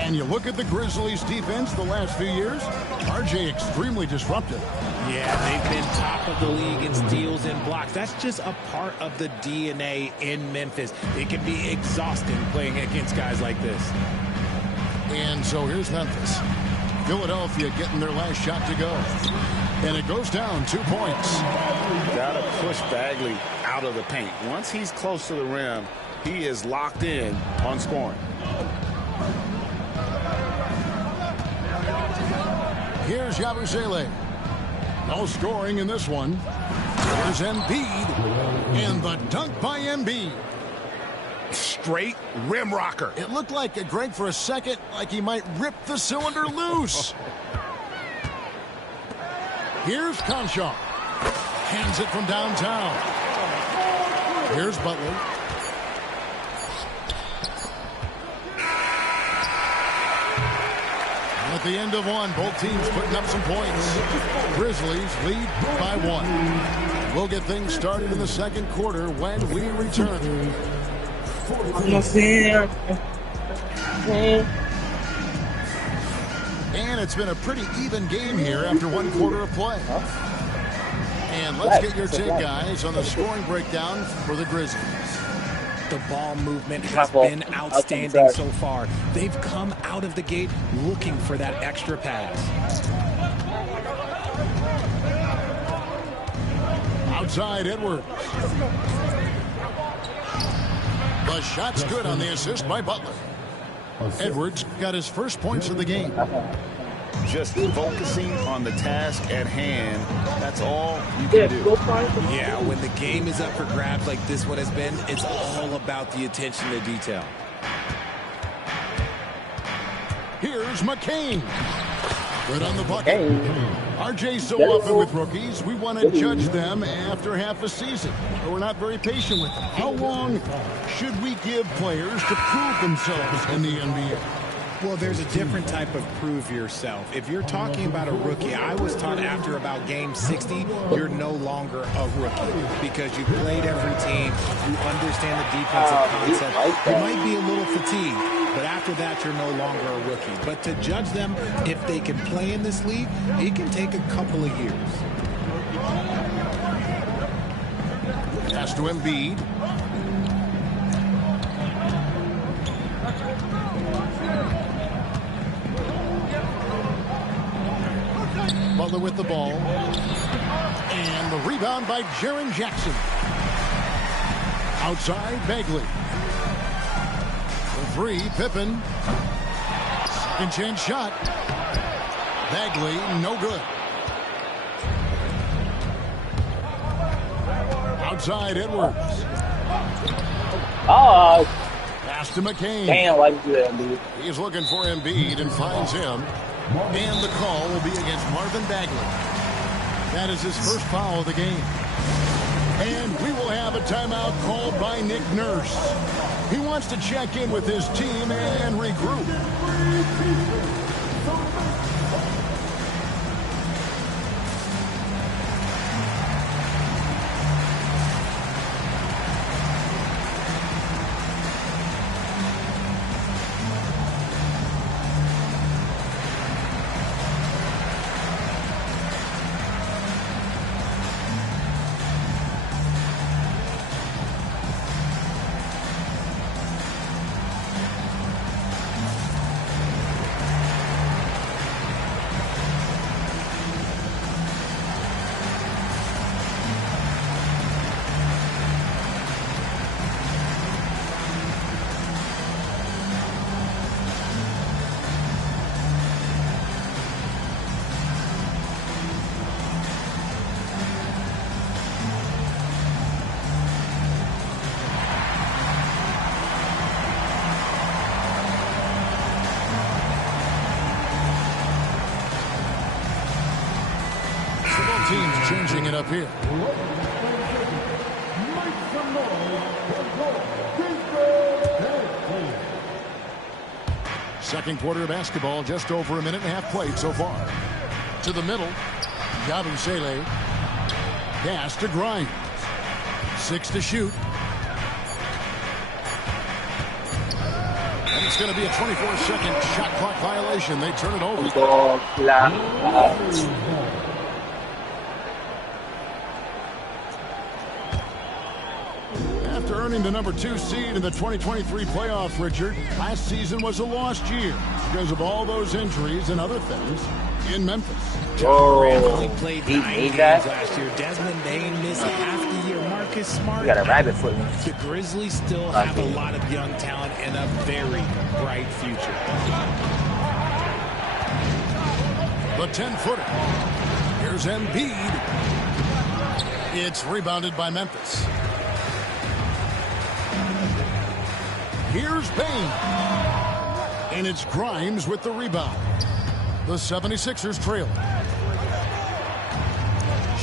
And you look at the Grizzlies' defense the last few years, RJ extremely disruptive. Yeah, they've been top of the league in steals and blocks. That's just a part of the DNA in Memphis. It can be exhausting playing against guys like this. And so here's Memphis. Philadelphia getting their last shot to go. And it goes down 2 points. Got to push Bagley out of the paint. Once he's close to the rim, he is locked in on scoring. Here's Yabusele. No scoring in this one. Here's Embiid. And the dunk by Embiid. Straight rim rocker. It looked like Greg for a second, like he might rip the cylinder loose. Here's Conchar. Hands it from downtown. Here's Butler. At the end of one, both teams putting up some points. Grizzlies lead by 1. We'll get things started in the second quarter when we return. And it's been a pretty even game here after 1 quarter of play. And let's get your take, guys, on the scoring breakdown for the Grizzlies. The ball movement has been outstanding so far. They've come out of the gate looking for that extra pass. Outside Edwards. The shot's good on the assist by Butler. Edwards got his first points of the game. Just focusing on the task at hand. That's all you can do. Yeah, when the game is up for grabs like this one has been, it's all about the attention to detail. Here's McCain. Good on the bucket. RJ's so often with rookies, we want to judge them after half a season. But we're not very patient with them. How long should we give players to prove themselves in the NBA? Well, there's a different type of prove yourself. If you're talking about a rookie, I was taught after about game 60, you're no longer a rookie because you played every team, you understand the defensive concept. You might be a little fatigued, but after that, you're no longer a rookie. But to judge them, if they can play in this league, it can take a couple of years. Pass to Embiid. Butler with the ball. And the rebound by Jaren Jackson. Outside, Bagley. The 3, Pippen. Second chance shot. Bagley, no good. Outside, Edwards. Pass to McCain. Damn, why you do that, dude? He's looking for Embiid and finds him. And the call will be against Marvin Bagley. That is his first foul of the game. And we will have a timeout called by Nick Nurse. He wants to check in with his team and regroup. Teams changing it up here. Second quarter of basketball, just over a minute and a half played so far. To the middle, Yabusele. Pass to Grimes. 6 to shoot. And It's going to be a 24-second shot clock violation. They turn it over. After earning the #2 seed in the 2023 playoffs, Richard, last season was a lost year because of all those injuries and other things in Memphis. Only played 9 games last year. Desmond Bain missed half the year. Marcus Smart. We got a rabbit foot. The Grizzlies still have a lot of young talent and a very bright future. The 10-footer. Here's Embiid. It's rebounded by Memphis. Here's Bain. And it's Grimes with the rebound. The 76ers trail.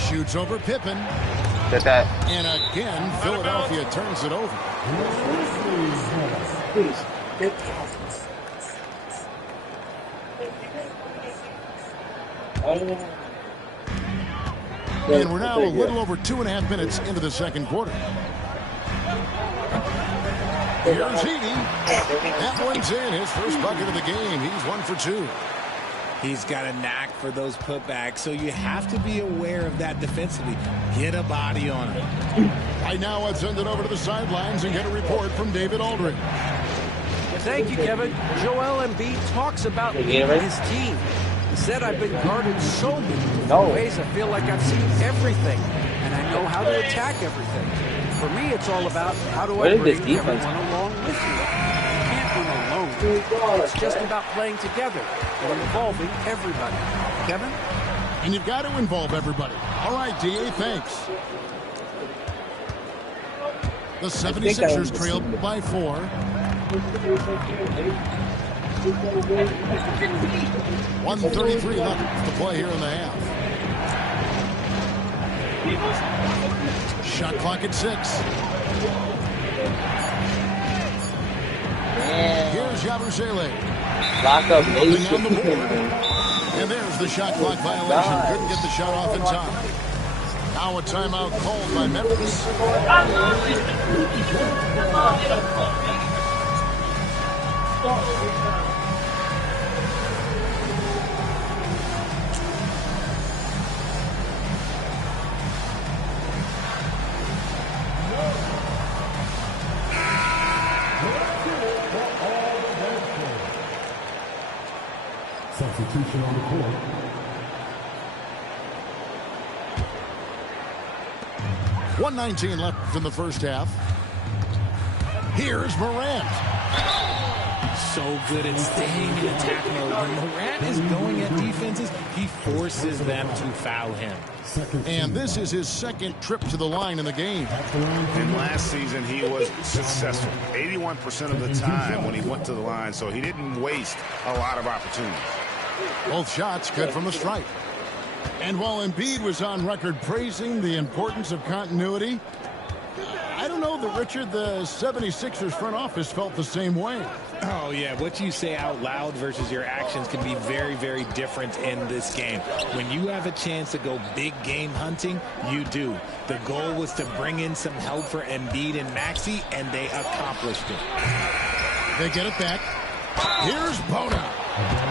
Shoots over Pippen. And again, Philadelphia turns it over. And we're now a little over 2.5 minutes into the second quarter. Here's Heaney. That one's in. His first bucket of the game. He's 1 for 2. He's got a knack for those putbacks, so you have to be aware of that defensively. Get a body on him. Right now, let's send it over to the sidelines and get a report from David Aldridge. Thank you, Kevin. Joel Embiid talks about leading his team. He said, I've been guarded so many different ways. I feel like I've seen everything, and I know how to attack everything. For me, it's all about how do I bring everyone along with me. You can't win alone. It's just about playing together and involving everybody. Kevin? And you've got to involve everybody. All right, D.A., thanks. The 76ers trail by 4. 1:33 left to play here in the half. Shot clock at 6. Here's Yabusele. Lock up, baby. On the board. And there's the shot clock violation. Couldn't get the shot off in time. Now a timeout called by Memphis. Substitution on the court. .119 left in the first half. Here's Morant. So good at staying in attack mode. When Morant is going at defenses, he forces them to foul him. And this is his second trip to the line in the game. And last season, he was successful 81% of the time when he went to the line, so he didn't waste a lot of opportunities. Both shots good from the stripe. And while Embiid was on record praising the importance of continuity, I don't know that, Richard, the 76ers front office felt the same way. Oh, yeah. What you say out loud versus your actions can be very, very different in this game. When you have a chance to go big game hunting, you do. The goal was to bring in some help for Embiid and Maxey, and they accomplished it. They get it back. Here's Bona.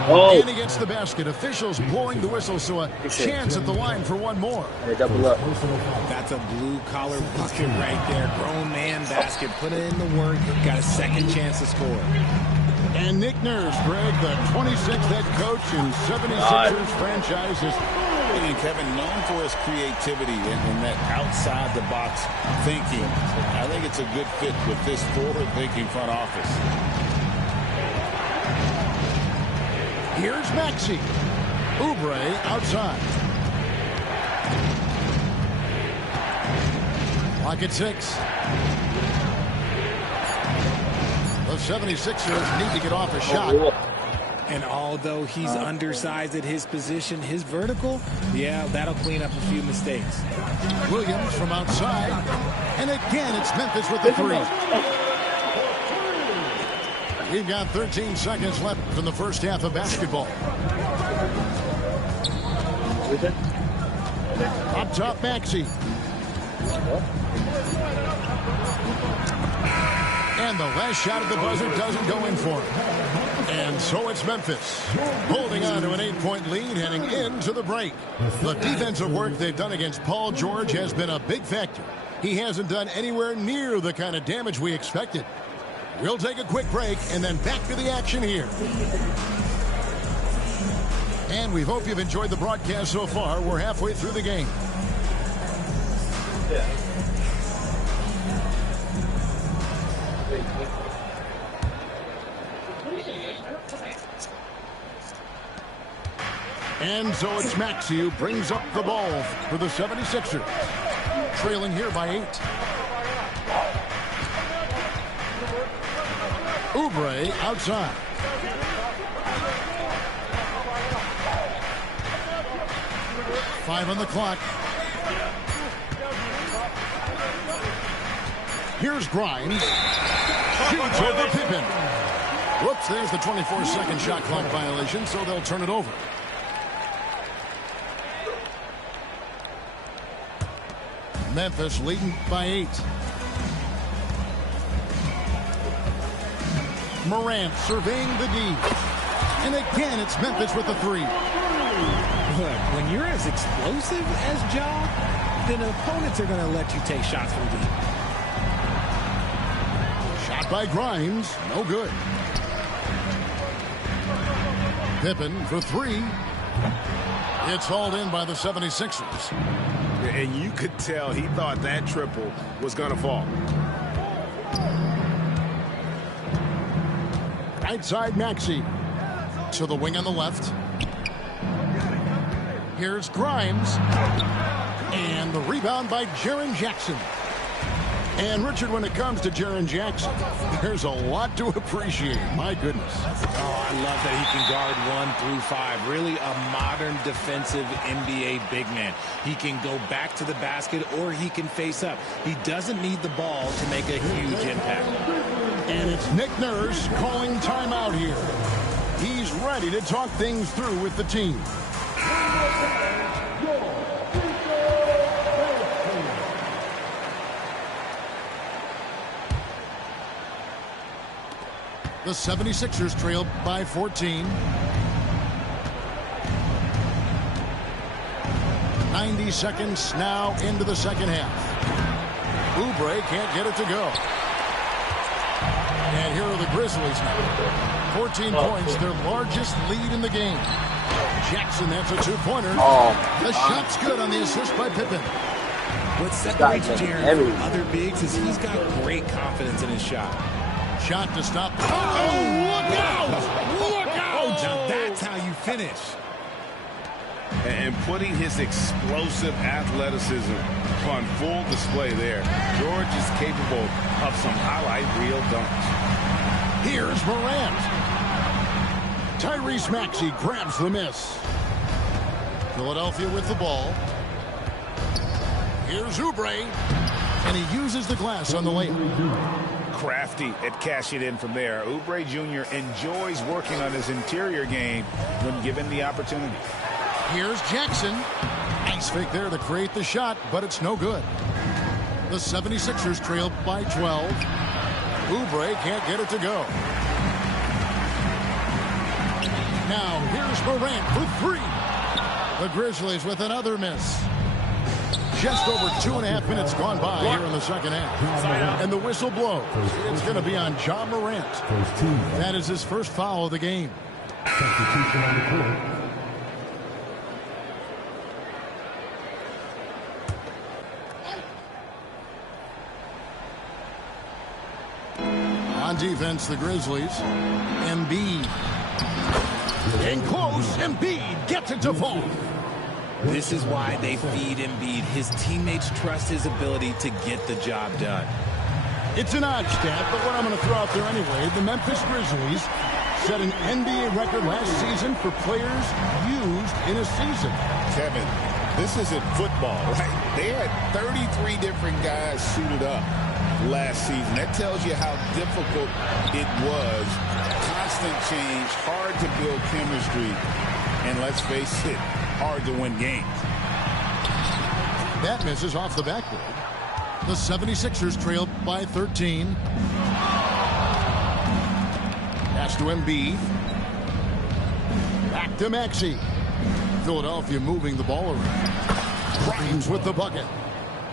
Oh. And he gets the basket. Officials blowing the whistle, so a chance at the line for one more. Double up. That's a blue-collar bucket right there. Grown man basket. Put it in the work. Got a second chance to score. And Nick Nurse, Greg, the 26th head coach in 76ers franchises. And Kevin, known for his creativity and that outside-the-box thinking. I think it's a good fit with this forward-thinking front office. Here's Maxey. Oubre outside. Clock at 6. The 76ers need to get off a shot. And although he's undersized at his position, his vertical, yeah, that'll clean up a few mistakes. Williams from outside. And again, it's Memphis with the 3. We've got 13 seconds left in the first half of basketball. Up top, Maxey. And the last shot at the buzzer doesn't go in for him. And so it's Memphis holding on to an 8-point lead heading into the break. The defensive work they've done against Paul George has been a big factor. He hasn't done anywhere near the kind of damage we expected. We'll take a quick break and then back to the action here. And we hope you've enjoyed the broadcast so far. We're halfway through the game. And so it's Maxey who brings up the ball for the 76ers. Trailing here by 8. Oubre outside. Five on the clock. Here's Grimes. Shoots over Pippen. Whoops, there's the 24-second shot clock violation, so they'll turn it over. Memphis leading by 8. Morant surveying the D. And again, it's Memphis with the 3. Look, when you're as explosive as Ja, then opponents are going to let you take shots from deep. Shot by Grimes. No good. Pippen for 3. It's hauled in by the 76ers. And you could tell he thought that triple was going to fall. Right side Maxey. To the wing on the left. Here's Grimes. And the rebound by Jaren Jackson. And, Richard, when it comes to Jaren Jackson, there's a lot to appreciate. My goodness. Oh, I love that he can guard 1 through 5. Really a modern defensive NBA big man. He can go back to the basket or he can face up. He doesn't need the ball to make a huge impact. And it's Nick Nurse calling timeout here. He's ready to talk things through with the team. The 76ers trail by 14. 90 seconds now into the second half. Oubre can't get it to go. And here are the Grizzlies now. 14 points, their largest lead in the game. Jackson, that's a 2-pointer. The shot's good on the assist by Pippen. What separates Jaren from other bigs is he's got great confidence in his shot. Shot to stop. Oh, look out! Look out! Now that's how you finish. And putting his explosive athleticism on full display there. George is capable of some highlight reel dunks. Here's Morant. Tyrese Maxey grabs the miss. Philadelphia with the ball. Here's Oubre. And he uses the glass on the layup. Crafty at cashing in from there. Oubre Jr. enjoys working on his interior game when given the opportunity. Here's Jackson. Nice fake there to create the shot, but it's no good. The 76ers trail by 12. Oubre can't get it to go. Now here's Morant for 3. The Grizzlies with another miss. Just over 2.5 minutes gone by here in the second half. And the whistle blows. It's going to be on Ja Morant. That is his first foul of the game. Substitution on the court. On defense, the Grizzlies. Embiid. In close, Embiid gets it to fall. This is why they feed Embiid. His teammates trust his ability to get the job done. It's an odd stat, but what I'm going to throw out there anyway, the Memphis Grizzlies set an NBA record last season for players used in a season. Kevin, this isn't football, right? They had 33 different guys suited up last season. That tells you how difficult it was. Constant change, hard to build chemistry, and let's face it, hard to win games. That misses off the backboard. The 76ers trail by 13. Pass to Embiid. Back to Maxey. Philadelphia moving the ball around. Grimes with the bucket.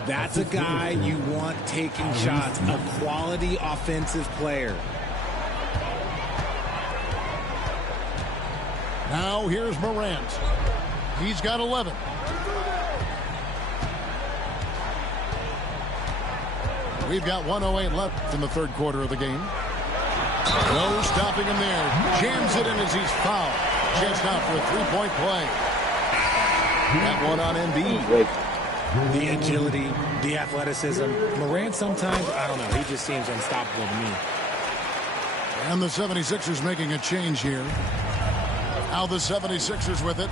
That's a guy you want taking shots, a quality offensive player. Now here's Morant. He's got 11. We've got 1:08 left in the third quarter of the game. No stopping him there. Jams it in as he's fouled. Just out for a three-point play. That one on Embiid. The agility, the athleticism. Morant sometimes, I don't know, he just seems unstoppable to me. And the 76ers making a change here. Now the 76ers with it.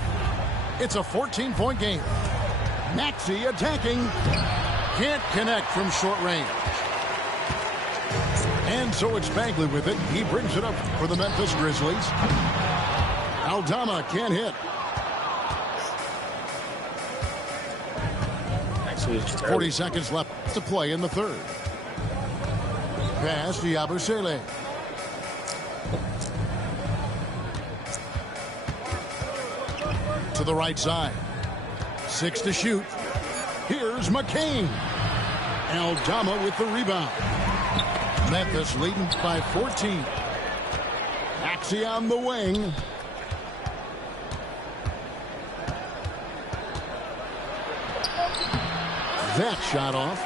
It's a 14-point game. Maxey attacking. Can't connect from short range. And so it's Bagley with it. He brings it up for the Memphis Grizzlies. Aldama can't hit. 40 seconds left to play in the third. Pass to Yabusele. To the right side. 6 to shoot. Here's McCain. Aldama with the rebound. Memphis leading by 14. Maxey on the wing. That shot off.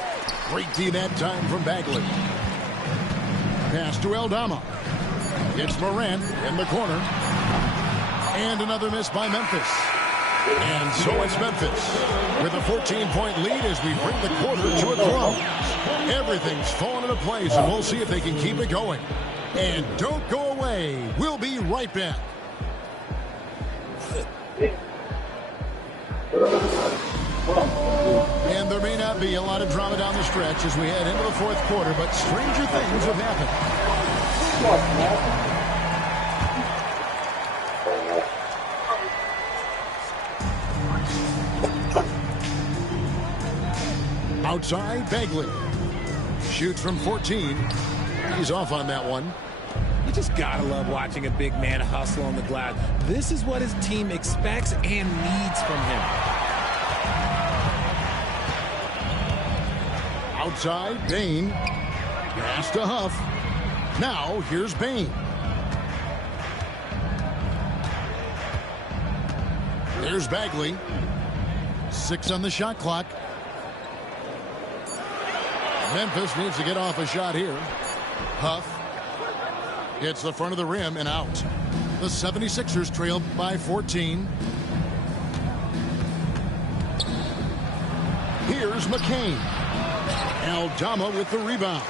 Great D that time from Bagley. Pass to Aldama. It's Morant in the corner. And another miss by Memphis. And so it's Memphis with a 14-point lead as we bring the quarter to a close. Everything's falling into place, and we'll see if they can keep it going. And don't go away. We'll be right back. And there may not be a lot of drama down the stretch as we head into the fourth quarter, but stranger things have happened. Outside, Bagley. Shoots from 14. He's off on that one. You just gotta love watching a big man hustle on the glass. This is what his team expects and needs from him. Outside, Bain. Pass to Huff. Now, here's Bain. There's Bagley. 6 on the shot clock. Memphis needs to get off a shot here. Huff hits the front of the rim and out. The 76ers trail by 14. Here's McCain. Aldama with the rebound.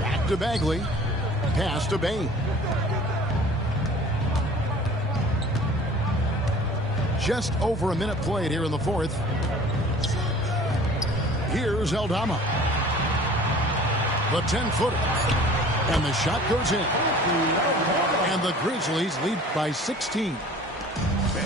Back to Bagley. Pass to Bain. Just over a minute played here in the fourth. Here's Aldama. The 10-footer. And the shot goes in. And the Grizzlies lead by 16.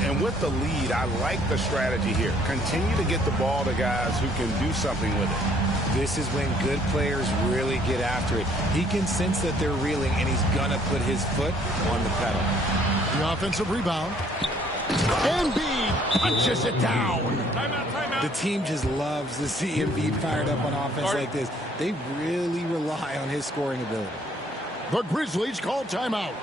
And with the lead, I like the strategy here. Continue to get the ball to guys who can do something with it. This is when good players really get after it. He can sense that they're reeling, and he's going to put his foot on the pedal. The offensive rebound. Embiid punches it down. The team just loves to see Embiid fired up on offense like this. They really rely on his scoring ability. The Grizzlies call timeout.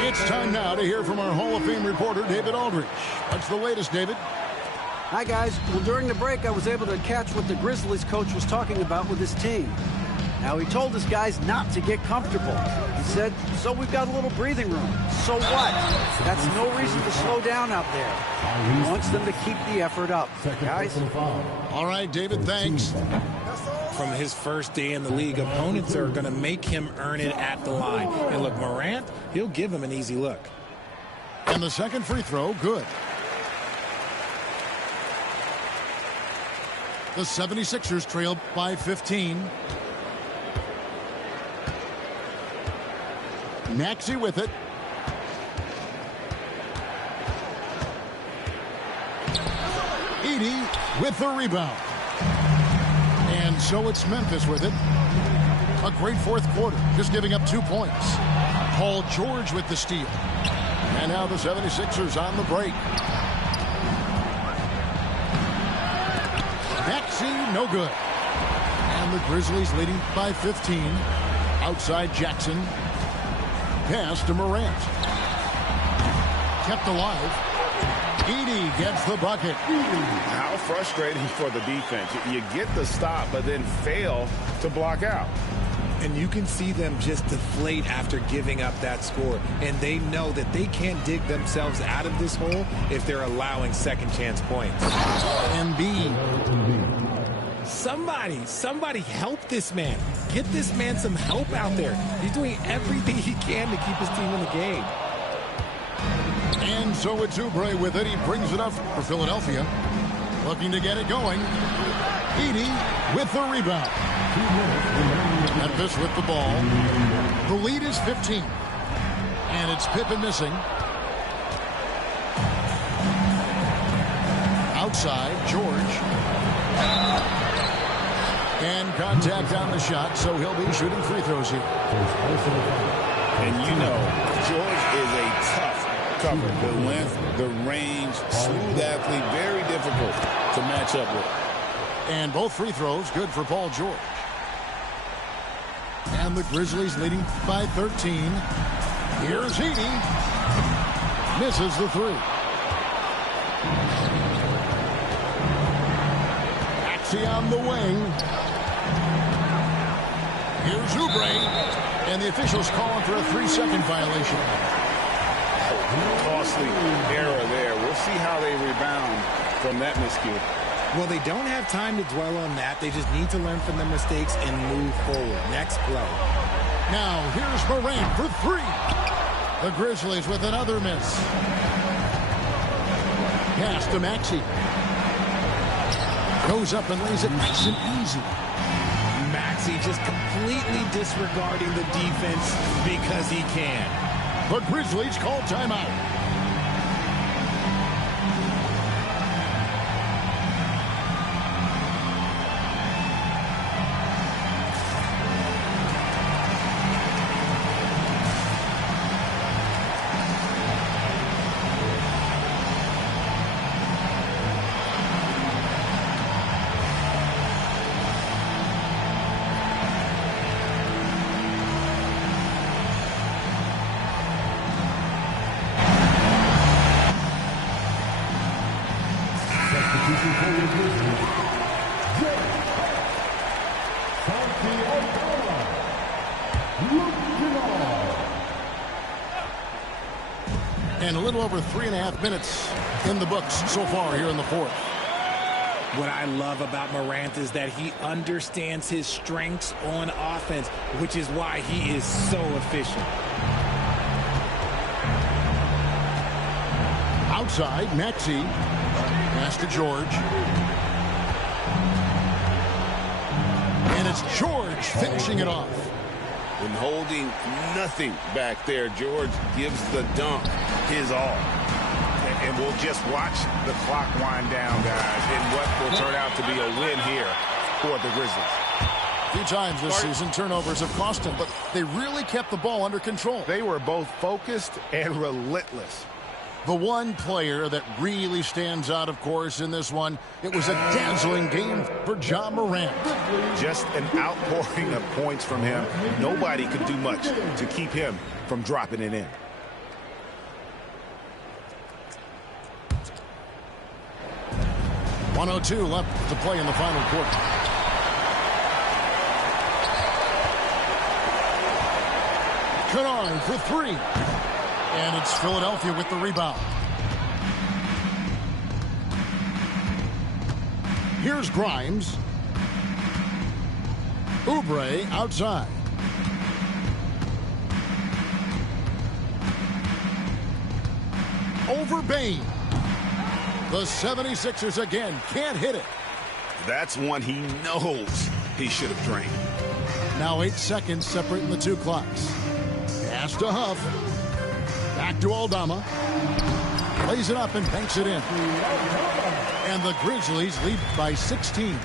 It's time now to hear from our Hall of Fame reporter, David Aldridge. What's the latest, David? Hi, guys. Well, during the break, I was able to catch what the Grizzlies coach was talking about with his team. Now, he told his guys not to get comfortable. He said, so we've got a little breathing room. So what? That's no reason to slow down out there. He wants them to keep the effort up. Guys? All right, David, thanks. From his first day in the league, opponents are going to make him earn it at the line. And look, Morant, he'll give him an easy look. And the second free throw, good. The 76ers trail by 15. Maxey with it. Edey with the rebound. And so it's Memphis with it. A great fourth quarter, just giving up 2 points. Paul George with the steal. And now the 76ers on the break. Maxey, no good. And the Grizzlies leading by 15. Outside Jackson. Pass to Morant. Kept alive. Edey gets the bucket. How frustrating for the defense. You get the stop, but then fail to block out. And you can see them just deflate after giving up that score. And they know that they can't dig themselves out of this hole if they're allowing second chance points. Embiid. Somebody help this man. Get this man some help out there. He's doing everything he can to keep his team in the game. And so it's Oubre with it. He brings it up for Philadelphia. Looking to get it going. Edey with the rebound. Memphis with the ball. The lead is 15. And it's Pippen missing. Outside, George. And contact on the shot, so he'll be shooting free throws here. And you know, George is a tough cover. The length, the range, smooth athlete, very difficult to match up with. And both free throws good for Paul George. And the Grizzlies leading by 13. Here's Edey. Misses the three. Maxey on the wing. Here's Oubre. And the officials calling for a 3-second violation. Costly error there. We'll see how they rebound from that miscue. Well, they don't have time to dwell on that. They just need to learn from their mistakes and move forward. Next play. Now, here's Morant for three. The Grizzlies with another miss. Pass to Maxey. Goes up and lays it nice and easy. Maxey just completely disregarding the defense because he can. The Grizzlies call timeout. And a little over 3.5 minutes in the books so far here in the fourth. What I love about Morant is that he understands his strengths on offense, which is why he is so efficient. Outside, Maxey. Pass to George. And it's George finishing it off. And holding nothing back there, George gives the dunk his all. And we'll just watch the clock wind down, guys, in what will turn out to be a win here for the Grizzlies. A few times this season, turnovers have cost them, but they really kept the ball under control. They were both focused and relentless. The one player that really stands out, of course, in this one, it was a dazzling game for Ja Morant. Just an outpouring of points from him. Nobody could do much to keep him from dropping it in. .102 left to play in the final quarter. Kennard for three. And it's Philadelphia with the rebound. Here's Grimes. Oubre outside. Over Bain. The 76ers again can't hit it. That's one he knows he should have drained. Now 8 seconds separating the two clocks. Pass to Huff. Back to Aldama. Plays it up and banks it in. And the Grizzlies lead by 16.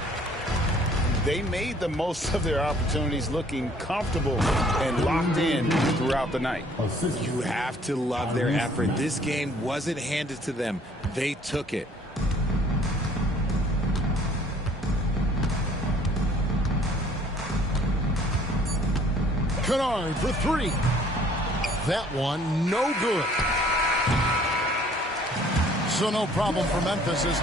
They made the most of their opportunities, looking comfortable and locked in throughout the night. You have to love their effort. This game wasn't handed to them. They took it. Kennard for three. That one, no good. So no problem for Memphis.